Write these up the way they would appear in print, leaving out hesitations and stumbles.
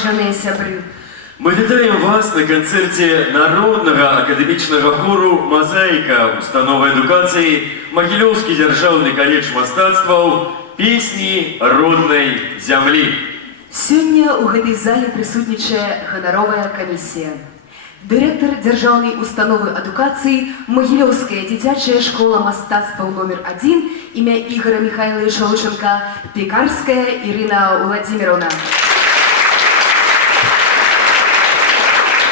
Поважаныя сябры. Мы вітаем вас на канцэрце народнага акадэмічнага хору «Мазаіка» установы адукацыі Магілёўскі дзяржаўны каледж мастацтваў «Песні роднай зямлі». Сёння ў гэтай зале прысутнічае ганаровая камісія. Дырэктар дзяржаўнай установы адукацыі Магілёўская дзіцячая школа мастацтваў номер 1 імя Ігора Михайловича Лученка, Пекарская Ірына Владимировна.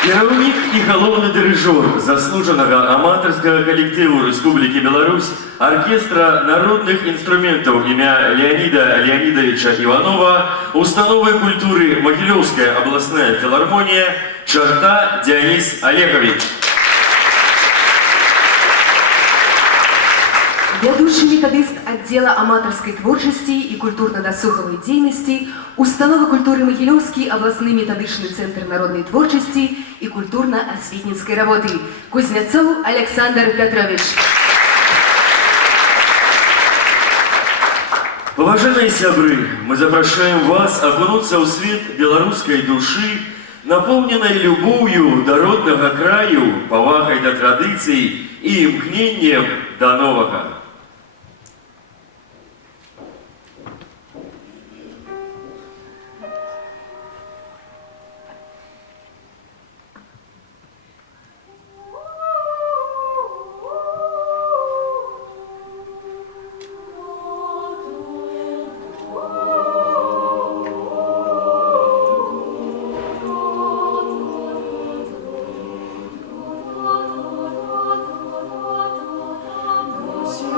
Кіраўнік і галоўны дырыжор заслужанага аматарскага калектыву Рэспублікі Беларусь аркестра народных інструментаў імя Леоніда Леонидовича Иванова, установы культуры Магілёўская абласная філармонія Чарта Дионис Олегович. Вядучы метадыст аддзела аматарскай творчасці і культурна-дасугавай дзейнасці установы культуры Магілёўскі абласны метадычны цэнтр народнай творчасці і культурна-асветніцкай работы Кузнецов Александр Петрович. Поважаныя сябры, мы запрашаем вас окунуться ў свет беларускай душы, наполненной любовью до родного краю, повагой до традиций и имкнением до нового. Thank you.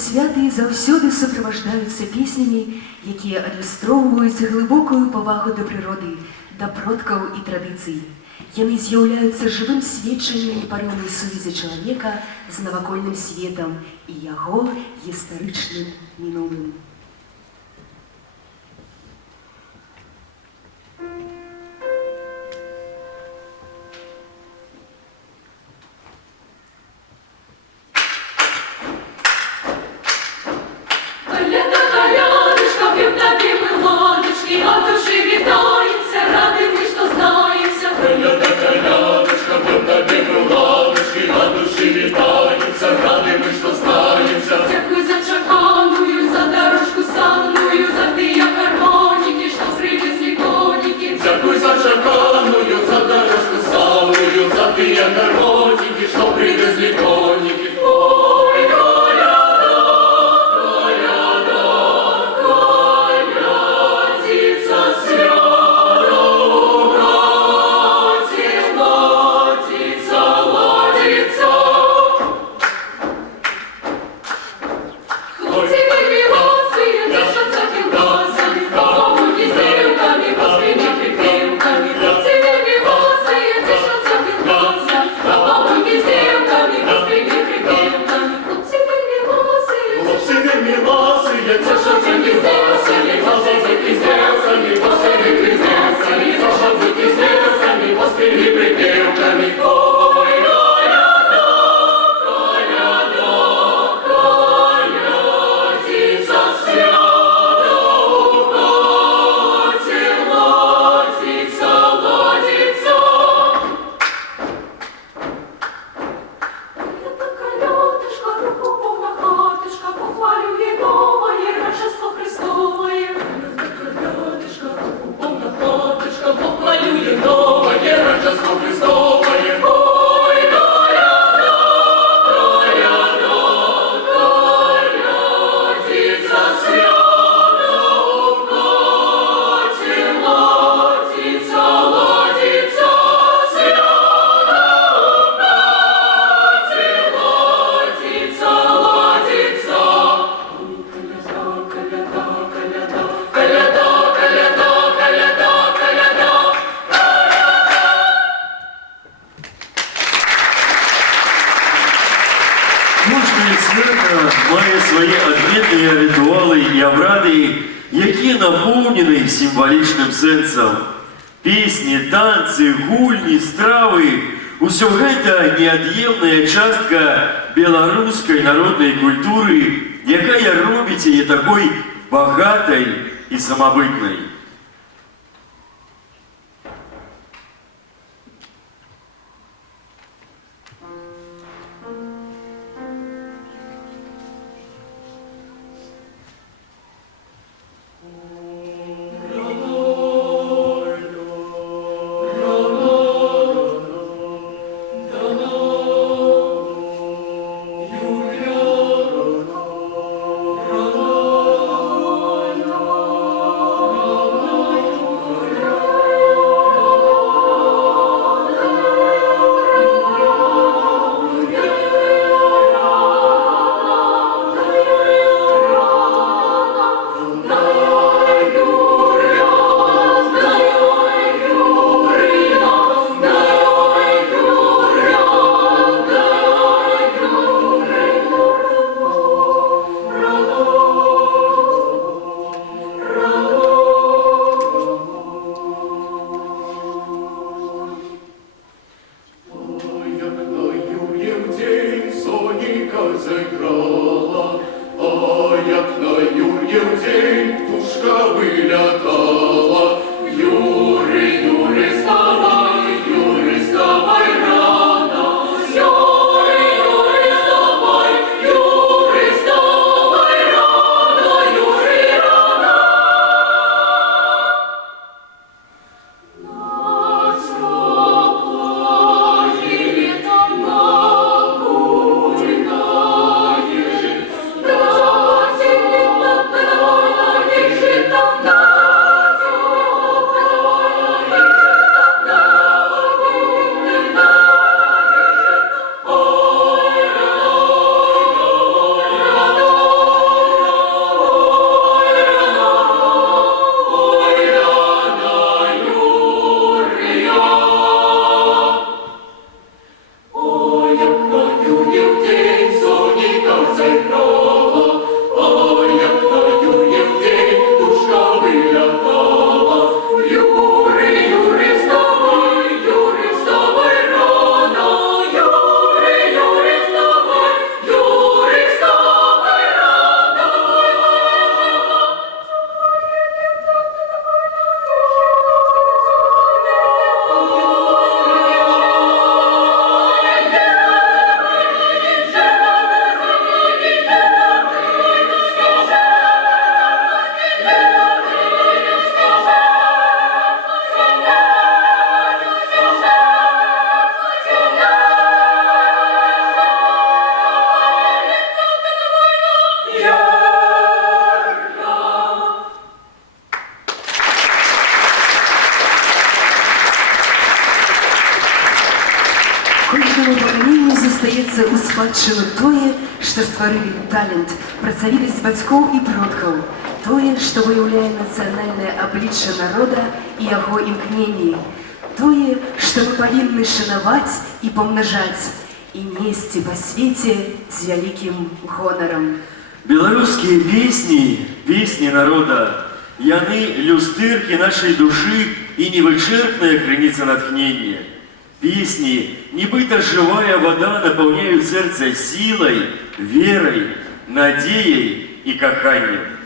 святы заўсёды суправаждаюцца песнямі, якія адлюстроўваюць глыбокую павагу да прыроды, да продкаў і традыцый. Яны з'яўляюцца жывым сведчаннем непарыўнай сувязі чалавека з навакольным светам і яго гістарычным мінулым. Дякую за чаканую, за дорожку санную, за тыя гармонікі, што привезли конікі. Дякуй за чаканую, за дорожку самую, за тыя гармонікі, што привезли конікі. Ой, коляда, коляда, колядіца свято у хаті, ладіца, ладіца. Хлопці вельмі ласые, тішаться кілбасами, бабуки з дівками, поспіні припівками. Хлопці вельмі ласые, тішаться кілбасами, бабуки з дівками, поспіні припівками. Хлопці вельмі ласые, Хлопці вельмі ласые, тішаться кілбасами, бабуки з дівками, поспіні припівками. Бабуки з дівками, поспіні припівками. ой, коляда, коляда, колядіца свято у хаті, ладіца, ладіца. Колядушка, руку повна хатушка, похвалю новое Рождество Христовое. Колядушка, руку повна хатушка, похвалю новое Рождество Христове. Ой, коляда, коляда, колядіца свято у хаті, ладіца, ладіца, свято у хаті, ладіца, ладіца. Ой, коляда, коляда, коляда, коляда, коляда, коляда, коляда. Кожне свято має свої адметні ритуали і обряди, які наповнені символічним сенсом. Пісні, танці, гульні, страви – усё гэта неад'емная частка беларускай народнай культуры, якая робіць яе такой багатай і самабытнай. Зіграла, а як на Юр'їв день птушка вилятала. Юрий, Юрий, вставай, Юрий, вставай рано. Юрий, Юрий, вставай, Юрий, вставай рано, Юрий, рано. На теплое лето, на буйное, да зимне, да буйное жито, да перадаецца ў спадчыну тое, што стварылі талент, працавітасць бацькоў і продкаў, тое, што выяўляе нацыянальнае аблічча народа і яго імкненні, тое, што мы павінны шанаваць і памнажаць і несці па свеце з вялікім гонарам. Беларускія песні, песні народа, яны люстэркі нашай душы і невычэрпная крыніца натхнення. Песні, нібыта жывая вода, напаўняюць сэрца сілай, верай, надзеяй і каханнем.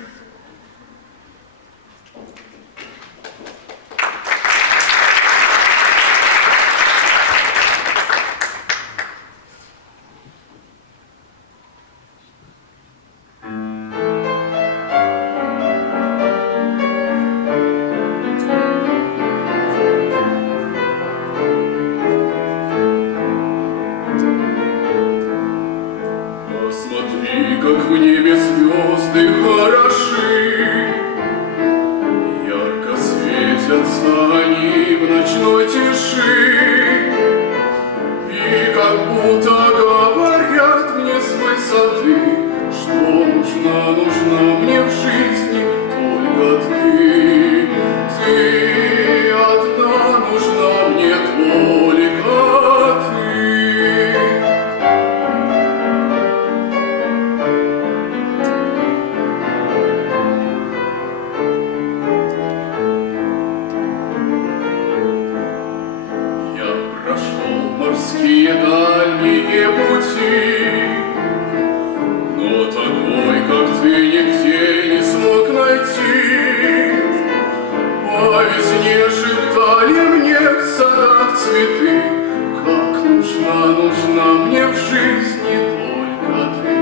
Смотри, как в небе звезды хороши, ярко светятся они в ночной тиши, и как будто говорят мне с высоты, что нужна мне в жизни только ты. Ты одна нужна мне, только ты. Морские дальние пути, но такой, как ты, нигде не смог найти. По весне шептали мне в садах цветы, как нужна мне в жизни только ты.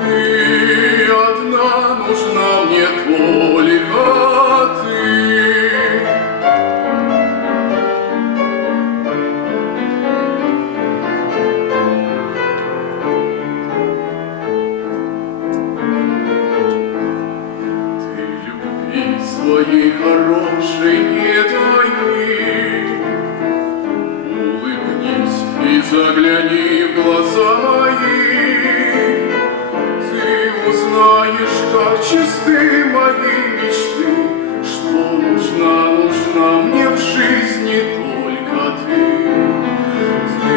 Ты одна нужна мне, только ты. Своей хорошей не тайны, улыбнись и загляни в глаза мои. Ты узнаешь, как чисты мои мечты, что нужна мне в жизни только ты. Ты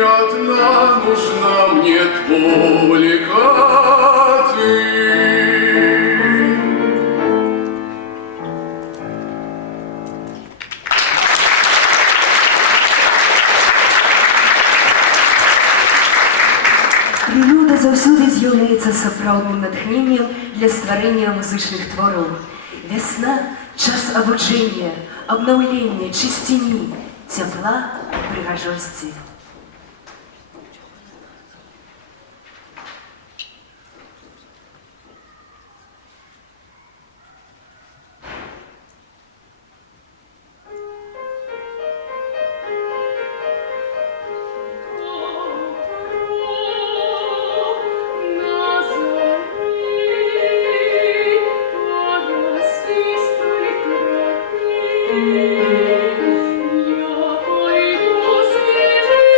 одна нужна мне, только ты. Прырода заўсёды з'яўляецца сапраўдным натхненнем для стварэння музычных твораў. Вясна – час абуджэння, абнаўлення, чысціні, цяпла і прыгажосці. Я пойду свежий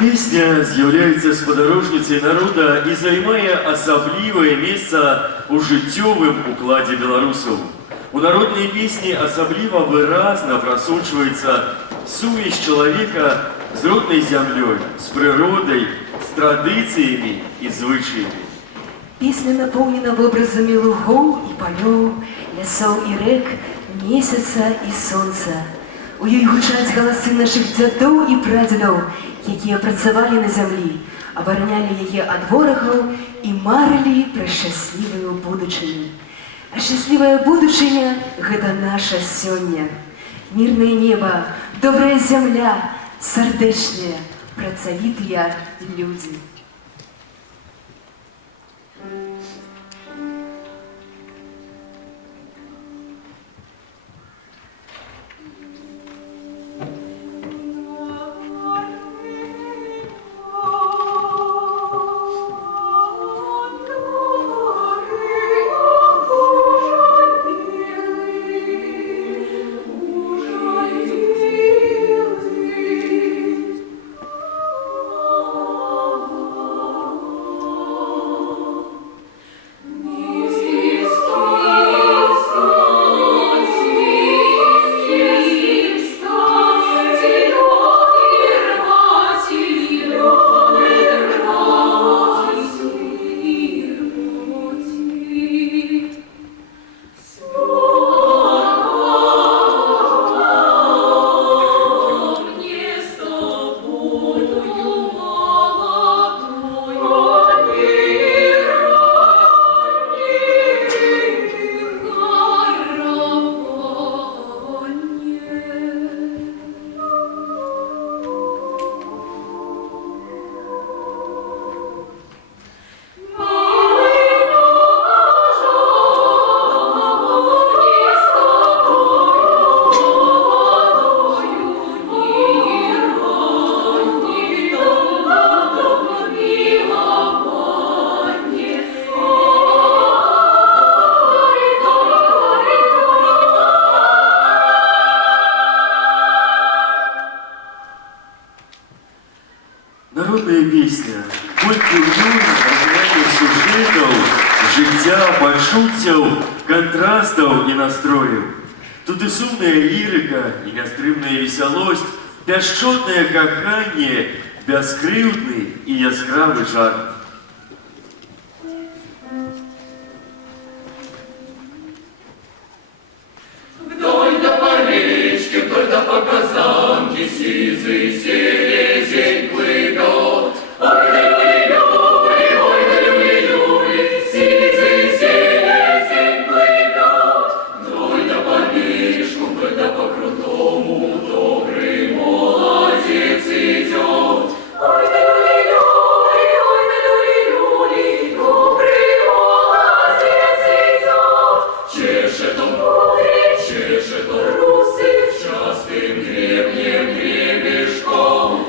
Песня з'являецца спадарожніцай народа і займае асаблівае месца ў жыццёвым укладзе беларусаў. У народнай песні асабліва выразна прасочваецца сувязь чалавека з роднай зямлёй, з прыродай, з традыцыямі і звычаямі. Песня напоўнена вобразамі лугоў і палёў, лясоў і рэк, месяца і сонца. У ёй гучаць галасы нашых дзядоў і прадзедаў, якія працавалі на зямлі, абаранялі яе ад ворагаў і марылі пра шчаслівую будучыню. А шчаслівая будучыня – гэта наша сёння. Мірнае неба, добрая зямля, сардэчныя, працавітыя людзі. Народная песня колькі разных сюжэтаў, жыцця, пачуццяў, кантрастаў і настрояў. Тут і сумная лірыка, і нястрымная весялосць, пяшчотнае каханне, бяскрыўдны і яскравы жарт. Вдоль до парички, вдоль до показанки, сизый селезень плывет. Ой, да люли-люли, сизый селезень плывет. Вдоль до паричку, вдоль до по крутому, добрый молодец идет. Ой, да люли-люли, добрый молодец идет. Чешет он море, чешет он русы, частым гребнем гребешком.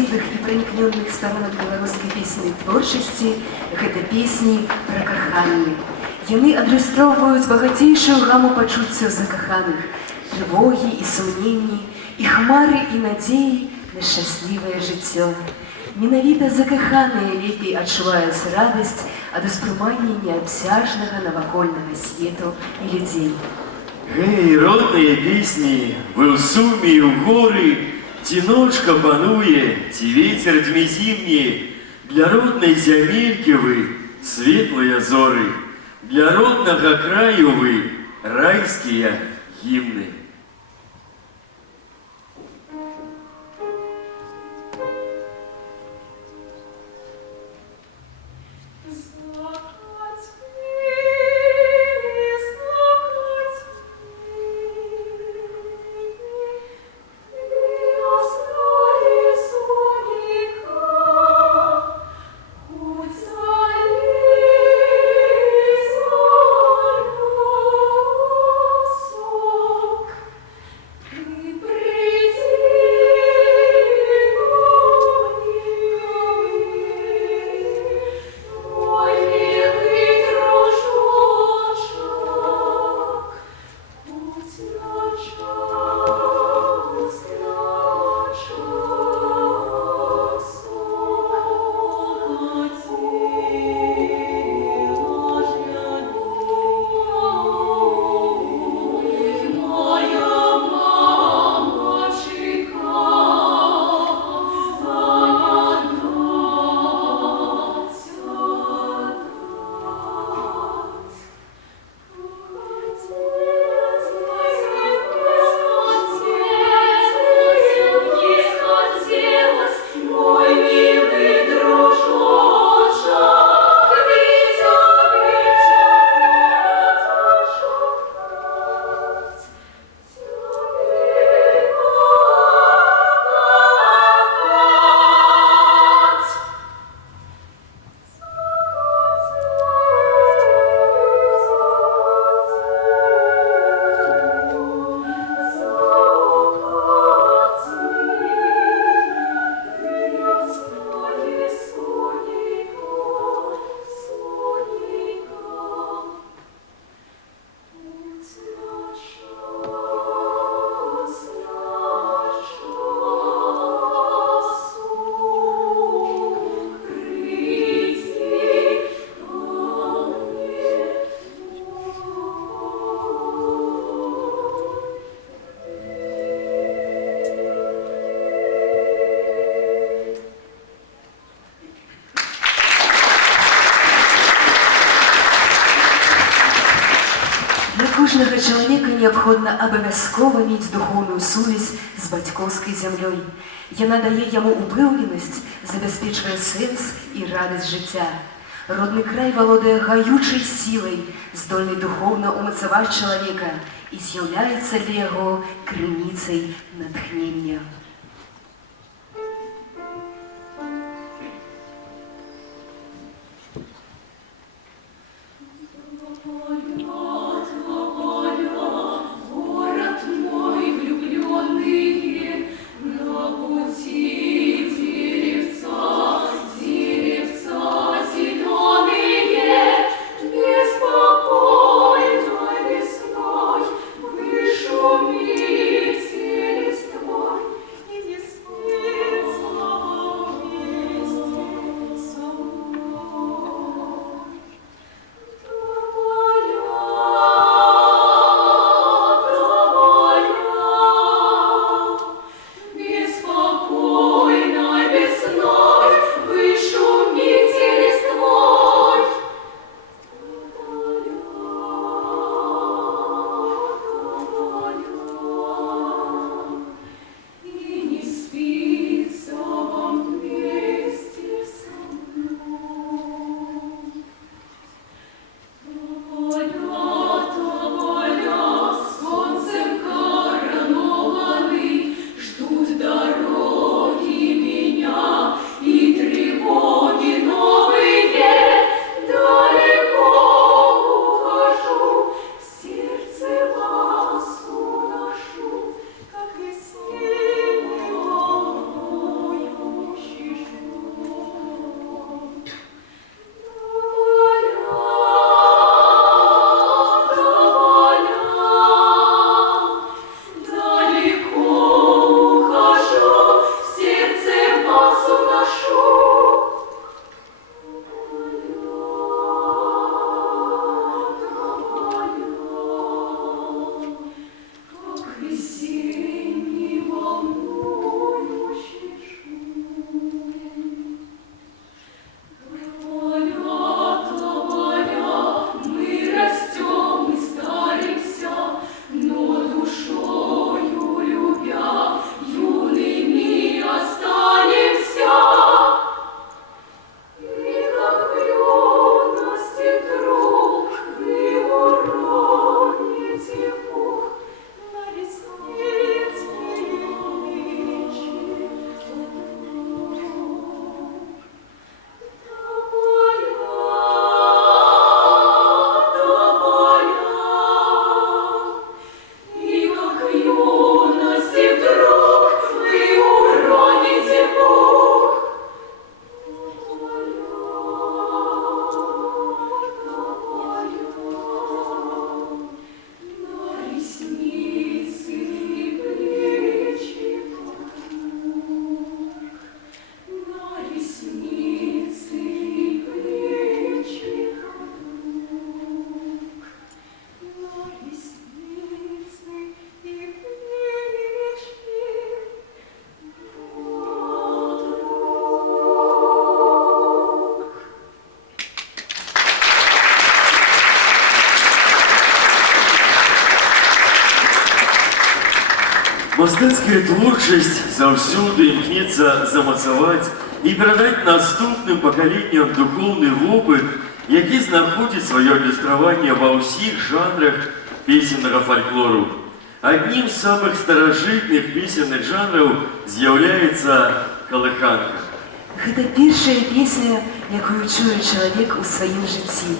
удзельных и проникненных сторонок белорусской песенной творчасти гэта песни про каханне. Яны адлюстроўваюць багацейшую гаму пачуццяў закаханых, трывогі і сумненні, і хмары і надзеі на шчаслівае жыццё. Менавіта закаханыя лепей адчуваюць радасць ад успрымання неабсяжнага навакольнага свету і людзей. Гэй, родныя песні, вы ў суме і ў горы, ці ночка пануе, ці вецер дме зімні, для роднай зямелькі вы светлыя зоры, для роднага краю вы райскія гімны. Кожнага чалавека неабходна абавязкова мець духоўную сувязь з бацькоўскай зямлёй. Яна дае яму упэўненасць, забяспечвае сэнс і радасць жыцця. Родны край валодае гаючай сілай, здольнай духоўна ўмацаваць чалавека і з'яўляецца для яго крыніцай натхнення. Мастацкая творчасць заўсёды імкнецца замацаваць і перадаць наступным пакаленням духоўны вопыт, які знаходзіць сваё адлюстраванне ва ўсіх жанрах песеннага фальклору. Аднім з самых старажытных песенных жанраў з'яўляецца калыханка. Гэта першая песня, якую чуе чалавек у сваім жыцці.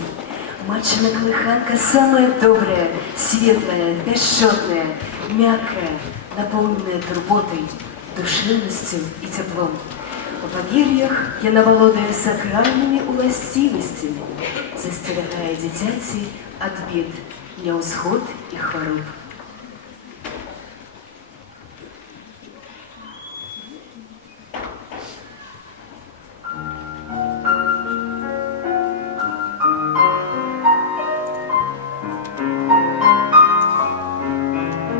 Матчына калыханка самая добрая, светлая, бясшчотная, мяккая, напоўненая турботай, душэўнасцю і цяплом. У павер'ях яна валодае сакральнымі уласцівасцямі, засцерагае дзіцяці ад бед, няўзгод і хвароб.